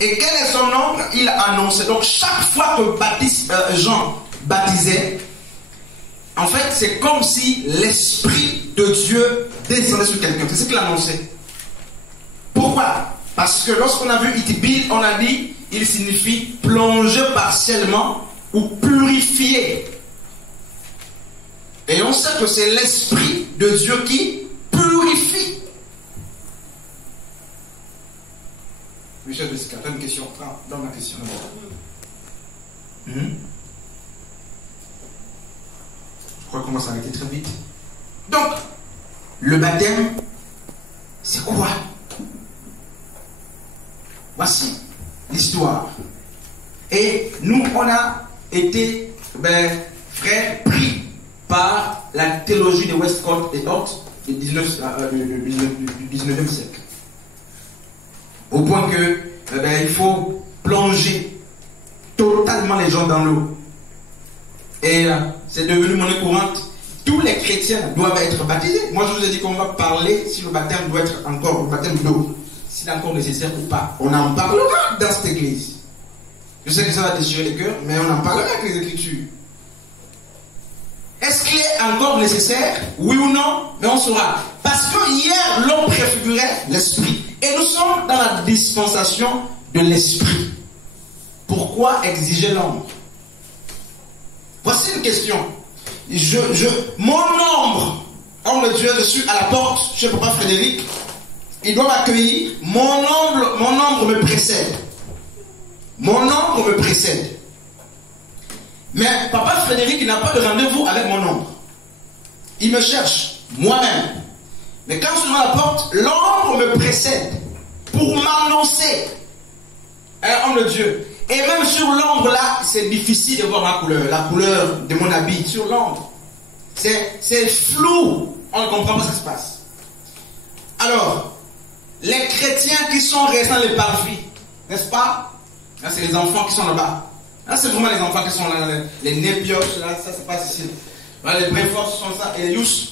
Et quel est son nombre? Il annonçait. Donc chaque fois que Jean baptisait, en fait, c'est comme si l'Esprit de Dieu descendait sur quelqu'un. C'est ce qu'il annonçait. Pourquoi? Parce que lorsqu'on a vu Itbil, on a dit, il signifie plonger partiellement ou purifier. Et on sait que c'est l'Esprit de Dieu qui purifie. Michel Besca, tu as une question? Donne la question d'abord. Je crois qu'on va s'arrêter très vite. Donc, le baptême, c'est quoi? Voici l'histoire. Et nous, on a été, frères, pris par la théologie de Westcott et Hort du 19e siècle. Au point que il faut plonger totalement les gens dans l'eau. Et c'est devenu monnaie courante. Tous les chrétiens doivent être baptisés. Moi, je vous ai dit qu'on va parler si le baptême doit être encore, le baptême d'eau, s'il est encore nécessaire ou pas. On en parlera dans cette église. Je sais que ça va déchirer les cœurs, mais on en parlera avec les Écritures. Est-ce qu'il est encore nécessaire? Oui ou non? Mais on saura. Parce que hier, l'homme préfigurait l'esprit. Et nous sommes dans la dispensation de l'esprit. Pourquoi exiger l'ombre? Voici une question. Mon ombre, homme de Dieu, je suis à la porte chez Papa Frédéric. Il doit m'accueillir. Mon ombre me précède. Mon ombre me précède. Mais Papa Frédéric n'a pas de rendez-vous avec mon ombre. Il me cherche, moi-même. Mais quand je suis à la porte, l'ombre me précède pour m'annoncer un homme de Dieu. Et même sur l'ombre là, c'est difficile de voir la couleur de mon habit sur l'ombre. C'est flou, on ne comprend pas ce qui se passe. Alors, les chrétiens qui sont restés dans les parvis, n'est-ce pas? Là, c'est les enfants qui sont là-bas. Là, c'est vraiment les enfants qui sont là, les népios, là, ça c'est pas ici. Voilà, les préforces sont ça, et les yous.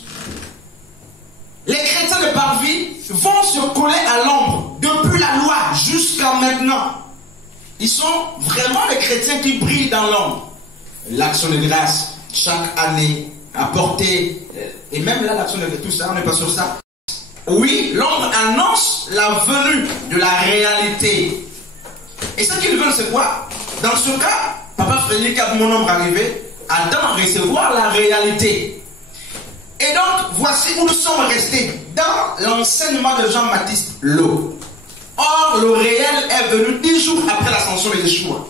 Les chrétiens de parvis vont se coller à l'ombre depuis la loi jusqu'à maintenant. Ils sont vraiment les chrétiens qui brillent dans l'ombre. L'action de grâce, chaque année, apporter, et même là, l'action de grâce, tout ça, on n'est pas sur ça. Oui, l'ombre annonce la venue de la réalité. Et ce qu'ils veulent, c'est quoi? Dans ce cas, Papa Frédéric a vu mon ombre arriver, attend à recevoir la réalité. Et donc, voici où nous sommes restés dans l'enseignement de Jean-Baptiste Lot. Or, le réel est venu 10 jours après l'ascension de Yeshua.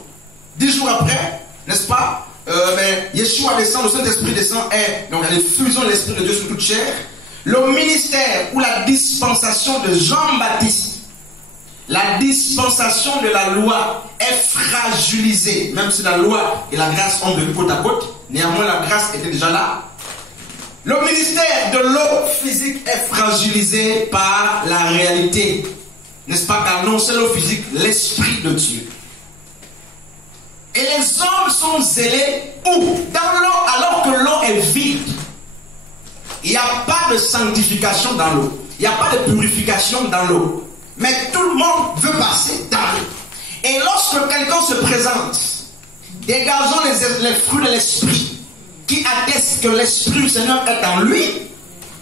10 jours après, n'est-ce pas? Yeshua descend, le Saint-Esprit descend, et donc il y a l'effusion de l'Esprit de Dieu sur toute chair. Le ministère ou la dispensation de Jean-Baptiste, la dispensation de la loi est fragilisée. Même si la loi et la grâce ont venu côte à côte, néanmoins la grâce était déjà là. Le ministère de l'eau physique est fragilisé par la réalité. N'est-ce pas qu'annoncer l'eau physique, l'Esprit de Dieu. Et les hommes sont zélés où? Dans l'eau, alors que l'eau est vide. Il n'y a pas de sanctification dans l'eau. Il n'y a pas de purification dans l'eau. Mais tout le monde veut passer dans l'eau. Et lorsque quelqu'un se présente, dégageant les fruits de l'esprit, qui attestent que l'Esprit du Seigneur est en lui,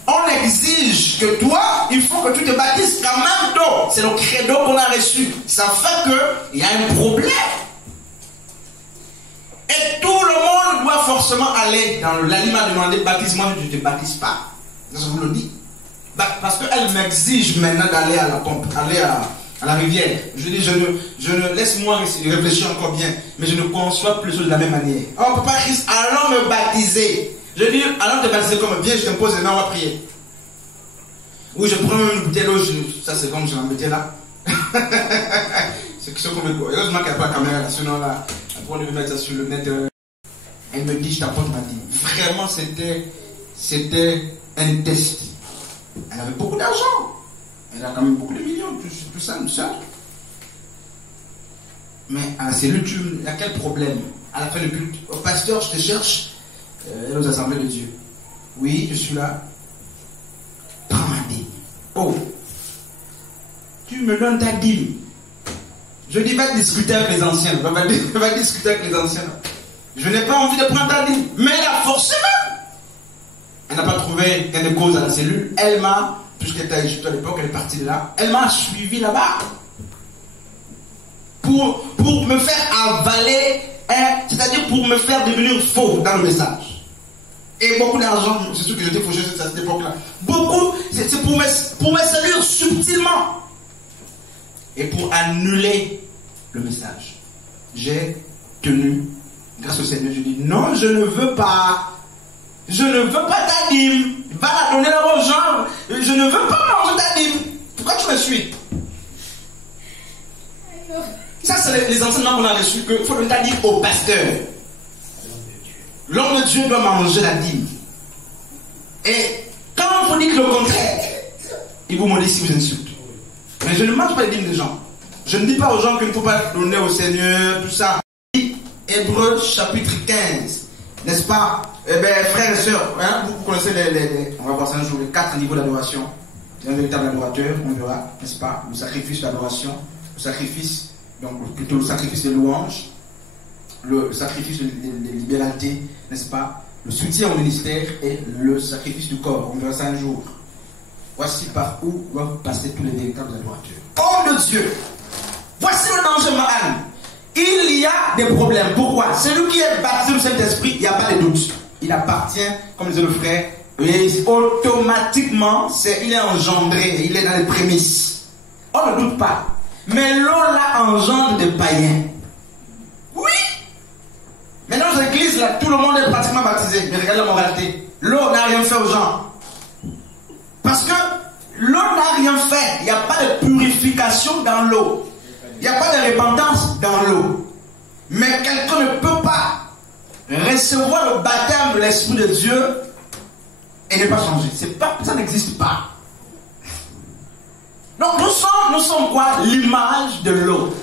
on exige que toi, il faut que tu te baptises quand même d'eau. C'est le credo qu'on a reçu. Ça fait qu'il y a un problème. Et tout le monde doit forcément aller dans le... Lali m'a demandé, baptise-moi, je ne te baptise pas. Je vous le dis. Parce qu'elle m'exige maintenant d'aller à la pompe, aller à la rivière. Je dis, laisse-moi réfléchir encore bien, mais je ne conçois plus de la même manière. Oh, Papa Christ, allons me baptiser. Je dis, allons te baptiser comme bien, je t'impose les mains, on va prier. Oui, je prends une bouteille d'eau, ça c'est comme je l'embêtais là. C'est que ce qu'on me... Heureusement qu'il n'y a pas de caméra là, sinon là, après on devait mettre ça sur le net. Elle me dit, je t'apporte ma vie. Vraiment, c'était un test. Elle avait beaucoup d'argent. Elle a quand même beaucoup de millions, tout ça, tout ça. Mais à la cellule, il y a quel problème? À la fin du culte, oh, pasteur, je te cherche aux assemblées de Dieu. Oui, je suis là. Prends ma dîme. Oh, tu me donnes ta dîme. Je dis, va discuter avec les anciens. Va discuter avec les anciens. Je n'ai pas envie de prendre ta dîme. Mais là, forcément. Elle n'a pas trouvé gain de cause à la cellule. Elle m'a, puisqu'elle était à Égypte à l'époque, elle est partie de là. Elle m'a suivi là-bas. Pour me faire avaler, c'est-à-dire pour me faire devenir faux dans le message. Et beaucoup d'argent, c'est sûr que j'étais fauché à cette époque-là. Beaucoup, c'est pour me séduire subtilement. Et pour annuler le message. J'ai tenu, grâce au Seigneur, je dis non, je ne veux pas. Je ne veux pas ta dîme. Va la donner là aux gens. Je ne veux pas manger ta dîme. Pourquoi tu me suis? Ça, c'est les enseignements qu'on a reçus, qu'il faut le dire au pasteur. L'homme de Dieu doit manger la dîme. Et quand vous dites le contraire, il vous maudit si vous insultez. Mais je ne mange pas les dîmes des gens. Je ne dis pas aux gens qu'il ne faut pas donner au Seigneur, tout ça. Hébreux chapitre 15, n'est-ce pas? Eh bien, frères et sœurs, hein, vous connaissez on va voir ça un jour, les 4 niveaux d'adoration. Un véritable adorateur, on verra, n'est-ce pas? Le sacrifice d'adoration, le sacrifice, donc plutôt le sacrifice de louange, le sacrifice de libéralité, n'est-ce pas? Le soutien au ministère et le sacrifice du corps. On verra ça un jour. Voici par où doivent passer tous les véritables adorateurs. Homme de Dieu, voici le danger, Mahan. Il y a des problèmes. Pourquoi? Celui qui est baptisé du Saint-Esprit, il n'y a pas de doute. Il appartient, comme disait le frère, et automatiquement, il est engendré, il est dans les prémices. On ne doute pas. Mais l'eau là engendre des païens. Oui. Mais dans l'église, là, tout le monde est pratiquement baptisé. Mais regardez la moralité. L'eau n'a rien fait aux gens. Parce que l'eau n'a rien fait. Il n'y a pas de purification dans l'eau. Il n'y a pas de repentance dans l'eau. Mais quelqu'un ne peut pas recevoir le baptême de l'Esprit de Dieu et ne pas changer. Ça n'existe pas. Donc nous sommes quoi? L'image de l'eau.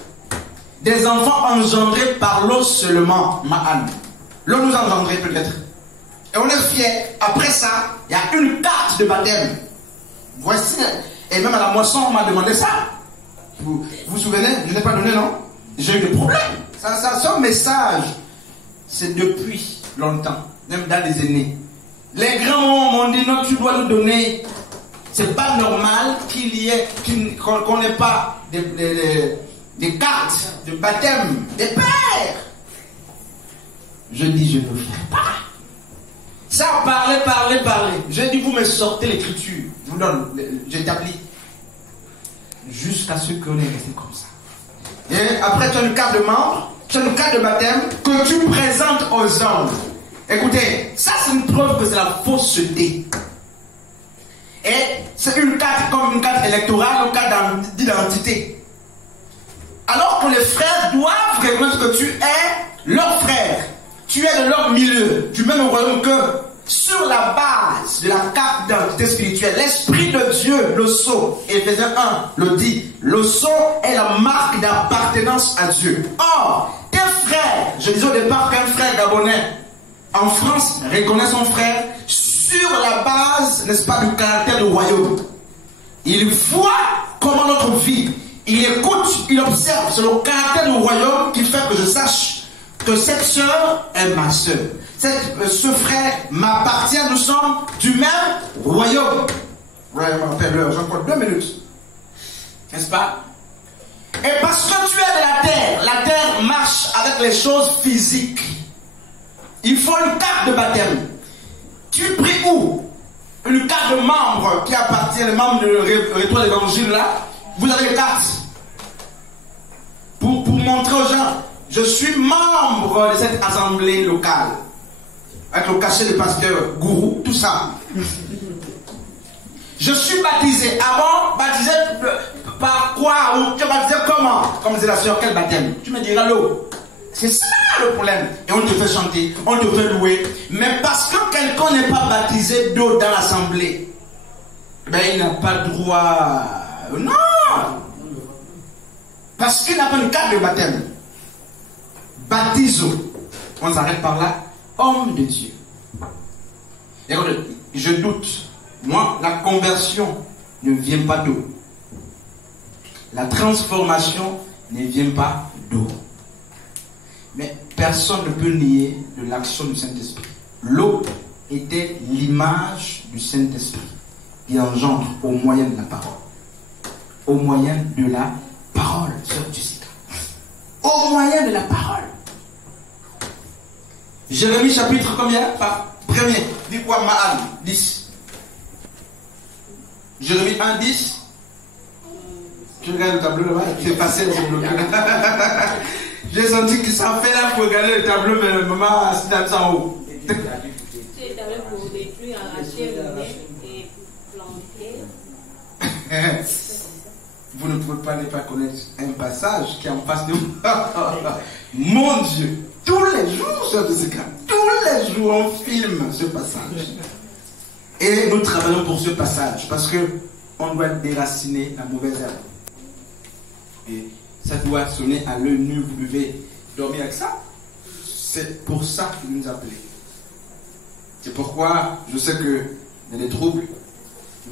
Des enfants engendrés par l'eau seulement, Mahan. L'eau nous a engendrés peut-être. Et on est fiers. Après ça, il y a une carte de baptême. Voici. Et même à la moisson, on m'a demandé ça. Vous vous souvenez? Je n'ai pas donné, non? J'ai eu des problèmes. Ce message, c'est depuis longtemps, même dans les aînés. Les grands m'ont dit non, tu dois nous donner. C'est pas normal qu'on n'ait pas des cartes de baptême des pères. Je dis, je ne ferai pas. Ça, parler. Je dis, vous me sortez l'écriture. Je vous donne, j'établis. Jusqu'à ce qu'on est resté comme ça. Et après, tu as une carte de membre, tu as une carte de baptême que tu présentes aux hommes. Écoutez, ça c'est une preuve que c'est la fausseté. Et c'est une carte comme une carte électorale, une carte d'identité. Alors que les frères doivent reconnaître que tu es leur frère. Tu es de leur milieu, du même royaume que sur la base de la carte d'identité spirituelle. L'Esprit de Dieu, le sceau, Éphésiens 1 le dit, le sceau est la marque d'appartenance à Dieu. Or, tes frères, je disais au départ qu'un frère gabonais en France reconnaît son frère sur la base, n'est-ce pas, du caractère du royaume. Il voit comment notre vie, il écoute, il observe, c'est le caractère du royaume qui fait que je sache que cette soeur est ma soeur. Ce frère m'appartient, nous sommes du même royaume. Ouais, j'ai encore 2 minutes. N'est-ce pas? Et parce que tu es de la terre marche avec les choses physiques. Il faut une carte de baptême. Tu pries où? Une carte de membre qui appartient, les membres de l'étoile d'évangile là. Vous avez une carte. Pour montrer aux gens, je suis membre de cette assemblée locale. Avec le cachet du pasteur, gourou, tout ça. Je suis baptisé. Avant, baptisé par quoi? Ou tu es baptisé comment? Comme disait la soeur, quel baptême? Tu me diras l'eau. C'est ça le problème. Et on te fait chanter, on te fait louer. Mais parce que quelqu'un n'est pas baptisé d'eau dans l'assemblée, ben il n'a pas droit. Non! Parce qu'il n'a pas une carte de baptême. Baptiso. On s'arrête par là. Homme de Dieu. Et je doute. Moi, la conversion ne vient pas d'eau. La transformation ne vient pas d'eau. Mais personne ne peut nier de l'action du Saint-Esprit. L'eau était l'image du Saint-Esprit qui engendre au moyen de la parole. Au moyen de la parole, sœur Jessica. Au moyen de la parole. Jérémie chapitre combien? Premier. Dis quoi, Ma'an? 10. Jérémie 1, 10. Tu regardes le tableau là-bas, c'est facile de bloquer. J'ai senti qu'il s'en fait là pour regarder le tableau, mais le maman c'est en haut. C'est pour détruire, arracher le nez et planter. Vous ne pouvez pas ne pas connaître un passage qui est en face de vous. Mon Dieu, tous les jours, sœur Jessica, tous les jours on filme ce passage. Et nous travaillons pour ce passage parce que on doit déraciner la mauvaise herbe. Et ça doit sonner à l'œil nu, vous devez dormir avec ça. C'est pour ça qu'il nous appelait. C'est pourquoi je sais qu'il y a des troubles,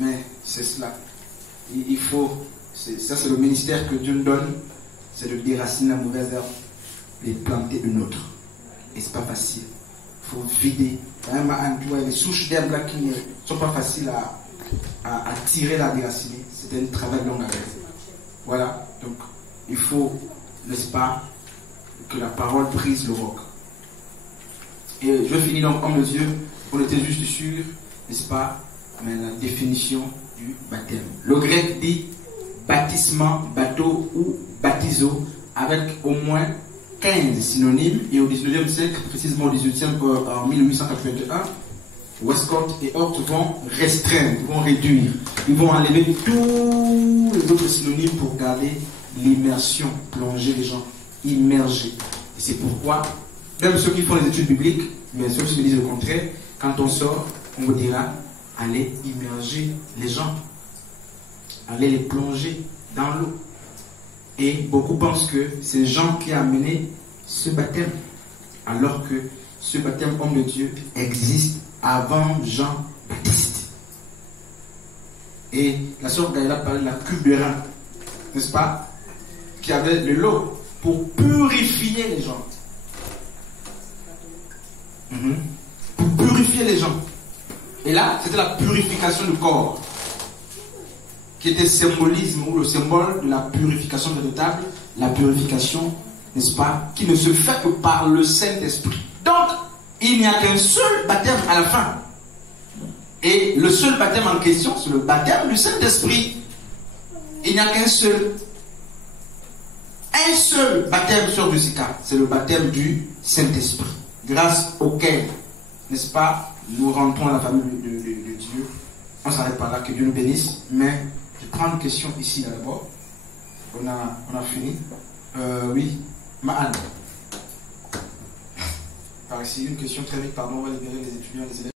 mais c'est cela. Il faut, ça c'est le ministère que Dieu nous donne, c'est de déraciner la mauvaise herbe et planter une autre. Et c'est pas facile. Il faut vider. Les souches d'herbe là qui ne sont pas faciles à tirer, à déraciner. C'est un travail long à faire. Voilà. Donc, il faut, n'est-ce pas, que la parole brise le roc. Et je finis donc, homme de Dieu, on était juste sûr, n'est-ce pas, mais la définition du baptême. Le grec dit baptisement, bateau ou baptizo, avec au moins 15 synonymes, et au 19e siècle, précisément au 18e, en 1881, Westcott et Hort vont restreindre, vont réduire, ils vont enlever tous les autres synonymes pour garder l'immersion, plonger les gens, immerger. Et c'est pourquoi, même ceux qui font les études bibliques, mais ceux qui disent le contraire, quand on sort, on vous dira, allez immerger les gens, allez les plonger dans l'eau. Et beaucoup pensent que c'est Jean qui a amené ce baptême, alors que ce baptême homme de Dieu existe avant Jean-Baptiste. Et la sœur Gaïla parlait de la cuve de rein, n'est-ce pas, qui avait de l'eau pour purifier les gens. Pour purifier les gens. Et là, c'était la purification du corps, qui était symbolisme ou le symbole de la purification véritable, la purification, n'est-ce pas, qui ne se fait que par le Saint-Esprit. Donc, il n'y a qu'un seul baptême à la fin. Et le seul baptême en question, c'est le baptême du Saint-Esprit. Il n'y a qu'un seul. Un seul baptême sur Jessica, c'est le baptême du Saint-Esprit. Grâce auquel, n'est-ce pas, nous rentrons à la famille de Dieu. On s'arrête par là, que Dieu nous bénisse. Mais je prends une question ici d'abord. On a fini. Oui, Ma'an. Par ici, une question très vite, pardon, on va libérer les étudiants et les élèves.